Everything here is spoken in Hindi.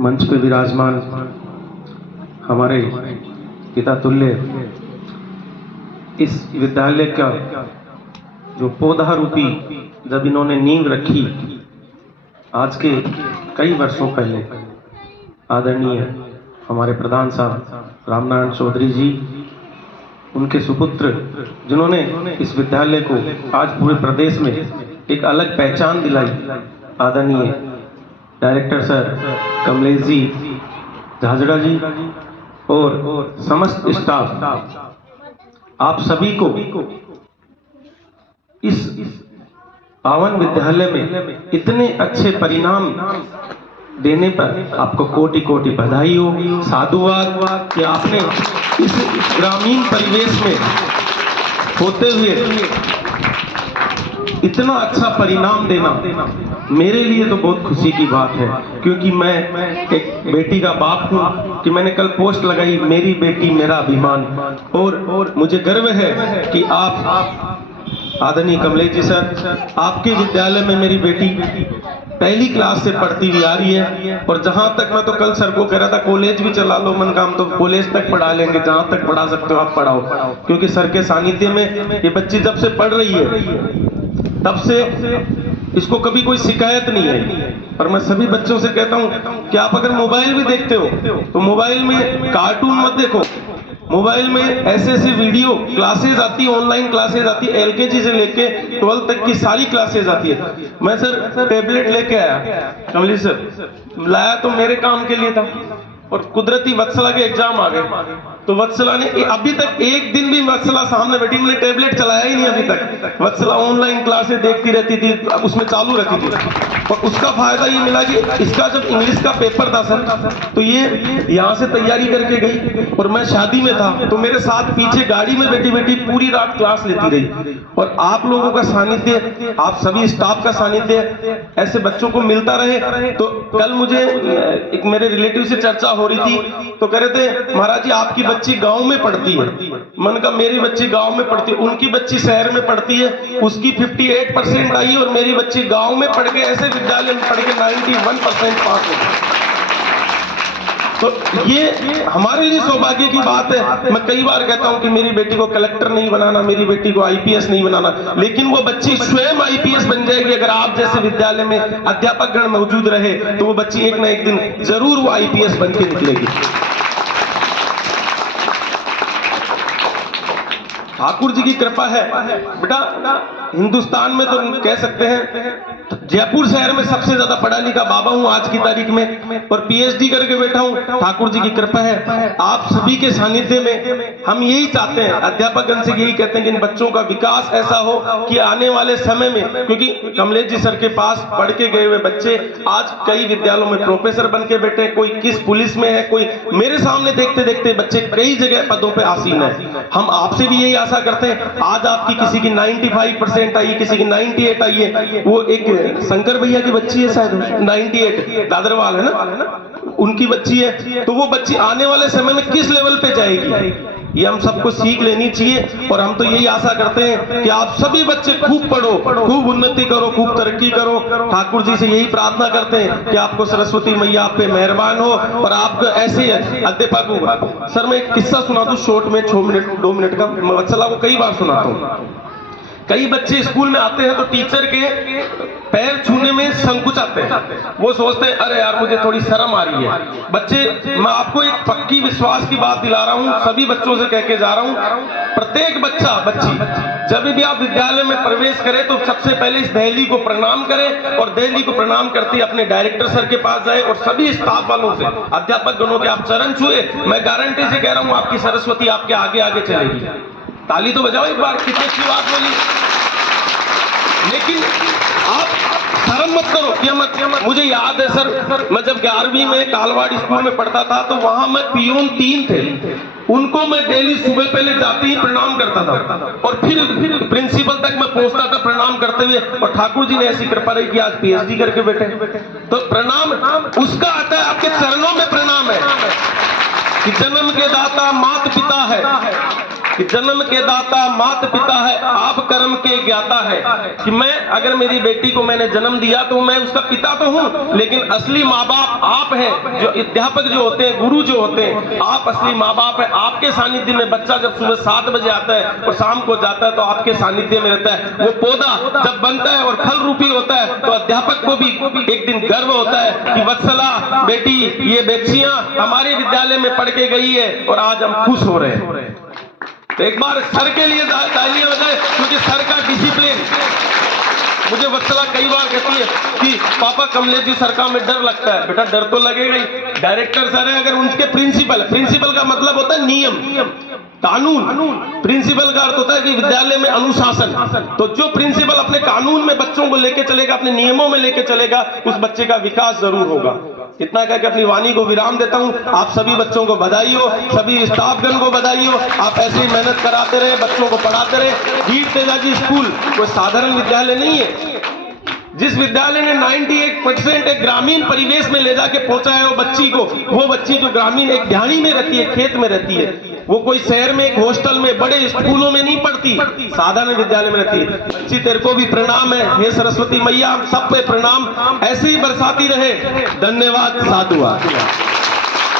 मंच पे विराजमान हमारे पिता तुल्य इस विद्यालय का जो पौधा रूपी जब इन्होंने नींव रखी आज के कई वर्षों पहले, आदरणीय हमारे प्रधान साहब रामनारायण चौधरी जी, उनके सुपुत्र जिन्होंने इस विद्यालय को आज पूरे प्रदेश में एक अलग पहचान दिलाई, आदरणीय डायरेक्टर सर कमलेश जी झाझड़ा जी और समस्त स्टाफ, आप सभी को इस पावन विद्यालय में इतने अच्छे परिणाम देने पर आपको कोटि कोटि बधाई हो, साधुवाद कि आपने इस ग्रामीण परिवेश में होते हुए इतना अच्छा परिणाम देना मेरे लिए तो बहुत खुशी की बात है, क्योंकि मैं एक बेटी का बाप हूं कि मैंने कल पोस्ट लगाई, मेरी बेटी मेरा अभिमान, और मुझे गर्व है कि आप आदरणीय कमलेश जी सर, आपके विद्यालय में मेरी बेटी पहली क्लास से पढ़ती हुई आ रही है। और जहां तक मैं तो कल सर को कह रहा था कॉलेज भी चला लो, मन काम तो कॉलेज तक पढ़ा लेंगे, जहां तक पढ़ा सकते हो आप पढ़ाओ, क्योंकि सर के सानिध्य में ये बच्ची जब से पढ़ रही है तब से इसको कभी कोई शिकायत नहीं है। और मैं सभी बच्चों से कहता हूं कि आप अगर मोबाइल भी देखते हो तो मोबाइल में कार्टून मत देखो, मोबाइल में ऐसे ऐसे वीडियो क्लासेज आती है, ऑनलाइन क्लासेज आती है, एलकेजी से लेके 12 तक की सारी क्लासेज आती है। मैं सर टेबलेट लेके आया, कमलेश सर लाया तो मेरे काम के लिए था, और कुदरती वत्सला के एग्जाम आ गए तो वत्सला ने अभी तक एक दिन भी वत्सला सामने बैठी, मैंने टेबलेट चलाया ही नहीं अभी तक। वत्सला ऑनलाइन क्लासेस देखती रहती थी, उसमें चालू रहती थी, और उसका फायदा ये मिला कि इसका जब इंग्लिश का पेपर था सर तो ये यहाँ से तैयारी करके गई, और मैं शादी में था तो मेरे साथ पीछे गाड़ी में बैठी बैठी पूरी रात क्लास लेती रही। और आप लोगों का सानिध्य, आप सभी स्टाफ का सानिध्य ऐसे बच्चों को मिलता रहे। तो कल मुझे एक मेरे रिलेटिव से चर्चा हो रही थी तो कह रहे थे महाराज जी आपकी बच्ची गांव में पढ़ती है। मन का मेरी बच्ची गांव में पढ़ती है, उनकी बच्ची शहर में पढ़ती है, उसकी 58% आई और मेरी बच्ची गांव में पढ़ के ऐसे विद्यालय में पढ़ के 91% पास हो। तो ये हमारे लिए सौभाग्य की बात है। मैं कई बार कहता हूं कि मेरी बेटी को कलेक्टर नहीं बनाना, मेरी बेटी को आईपीएस नहीं बनाना, लेकिन वो बच्ची स्वयं आईपीएस बन जाएगी अगर आप जैसे विद्यालय में अध्यापक गण मौजूद रहे तो वो बच्ची एक ना एक दिन जरूर वो आईपीएस बन के निकलेगी। ठाकुर जी की कृपा है बेटा, हिंदुस्तान में तो कह सकते हैं जयपुर शहर में सबसे ज्यादा पढ़ा लिखा बाबा हूं आज की तारीख में, और पीएचडी करके बैठा हूं। ठाकुर जी की कृपा है, आप सभी के सानिध्य में हम यही चाहते हैं, अध्यापक गण से यही कहते हैं कि इन बच्चों का विकास ऐसा हो कि आने वाले समय में, क्योंकि कमलेश जी सर के पास पढ़ के गए हुए बच्चे आज कई विद्यालयों में प्रोफेसर बन के बैठे, कोई किस पुलिस में है, कोई मेरे सामने देखते देखते बच्चे कई जगह पदों पर आसीन है। हम आपसे भी यही आशा करते हैं, आज आपकी किसी की 95% आई, किसी की 98 आई है, वो एक शंकर भैया की बच्ची है शायद 98 दादरवाल है ना, उनकी बच्ची है, तो वो बच्ची आने वाले समय में किस लेवल पे जाएगी ये हम सबको सीख लेनी चाहिए। और हम तो यही आशा करते हैं कि आप सभी बच्चे खूब पढ़ो, खूब उन्नति करो, खूब तरक्की करो। ठाकुर जी से यही प्रार्थना करते हैं कि आपको सरस्वती मैया आप पे मेहरबान हो और आपको ऐसे अध्यापक होगा। सर मैं एक किस्सा सुना दूं शॉर्ट में, 2 मिनट का, मैं वत्सला को कई बार सुनाता हूँ। कई बच्चे स्कूल में आते हैं तो टीचर के पैर छूने में संकुचाते हैं, वो सोचते हैं अरे यार मुझे थोड़ी शर्म आ रही है। बच्चे, मैं आपको एक पक्की विश्वास की बात दिला रहा हूँ, सभी बच्चों से कह के जा रहा हूँ, प्रत्येक बच्चा बच्ची जब भी आप विद्यालय में प्रवेश करें तो सबसे पहले इस दहली को प्रणाम करें, और दहली को प्रणाम करते ही अपने डायरेक्टर सर के पास जाए और सभी स्टाफ वालों से, अध्यापक गणों के आप चरण छुए। मैं गारंटी से कह रहा हूँ आपकी सरस्वती आपके आगे आगे चलेगी। ताली तो बजाओ एक बार, कितनी अच्छी बात बोली। लेकिन आप शर्म मत करो कि मत। मुझे याद है सर, मैं जब 11वीं में कालवाड़ स्कूल में पढ़ता था तो वहां में पियून 3 थे, उनको मैं डेली सुबह पहले जाते ही प्रणाम करता था, और फिर प्रिंसिपल तक मैं पहुंचता था प्रणाम करते हुए। और ठाकुर जी ने ऐसी कृपा रही कि आज पीएचडी करके बैठे। तो प्रणाम उसका आता है, आपके चरणों में प्रणाम है कि जन्म के दाता माता पिता है, कि जन्म के दाता माता पिता है, आप कर्म के ज्ञाता है। कि मैं अगर मेरी बेटी को मैंने जन्म दिया तो मैं उसका पिता तो हूँ, लेकिन असली माँ बाप आप हैं। जो अध्यापक जो होते हैं, गुरु जो होते हैं, आप असली माँ बाप है। आपके सानिध्य में बच्चा जब सुबह 7 बजे आता है और शाम को जाता है तो आपके सानिध्य में रहता है। वो पौधा जब बनता है और फल रूपी होता है तो अध्यापक को भी एक दिन गर्व होता है कि वत्सला बेटी, ये बच्चियां हमारे विद्यालय में पढ़ के गई है और आज हम खुश हो रहे हैं। तो एक बार सर के लिए तालियां बजाएं, क्योंकि सर का डिसिप्लिन। मुझे वत्सला कई बार कहती है कि पापा कमलेश जी सर का हमें डर लगता है। बेटा डर तो लगेगा ही, डायरेक्टर सर है, अगर उनके प्रिंसिपल का मतलब होता है नियम कानून। प्रिंसिपल का अर्थ होता है कि विद्यालय में अनुशासन। तो जो प्रिंसिपल अपने कानून में बच्चों को लेके चलेगा, अपने नियमों में लेके चलेगा, उस बच्चे का विकास जरूर होगा। इतना कह के अपनी वाणी को विराम देता हूं। आप सभी बच्चों को बधाई हो, सभी स्टाफगण को बधाई हो। आप ऐसे ही मेहनत कराते रहे, बच्चों को पढ़ाते रहे। वीर तेजाजी स्कूल कोई साधारण विद्यालय नहीं है। जिस विद्यालय ने 98% एक ग्रामीण परिवेश में ले जाके पहुंचा है वो बच्ची को, वो बच्ची जो ग्रामीण एक ध्यानी में रहती है, खेत में रहती है, वो कोई शहर में एक हॉस्टल में बड़े स्कूलों में नहीं पढ़ती, साधारण विद्यालय में रहती है। बच्ची तेरे को भी प्रणाम है। हे सरस्वती मैया, सब पे प्रणाम ऐसे ही बरसाती रहे। धन्यवाद, साधुवाद।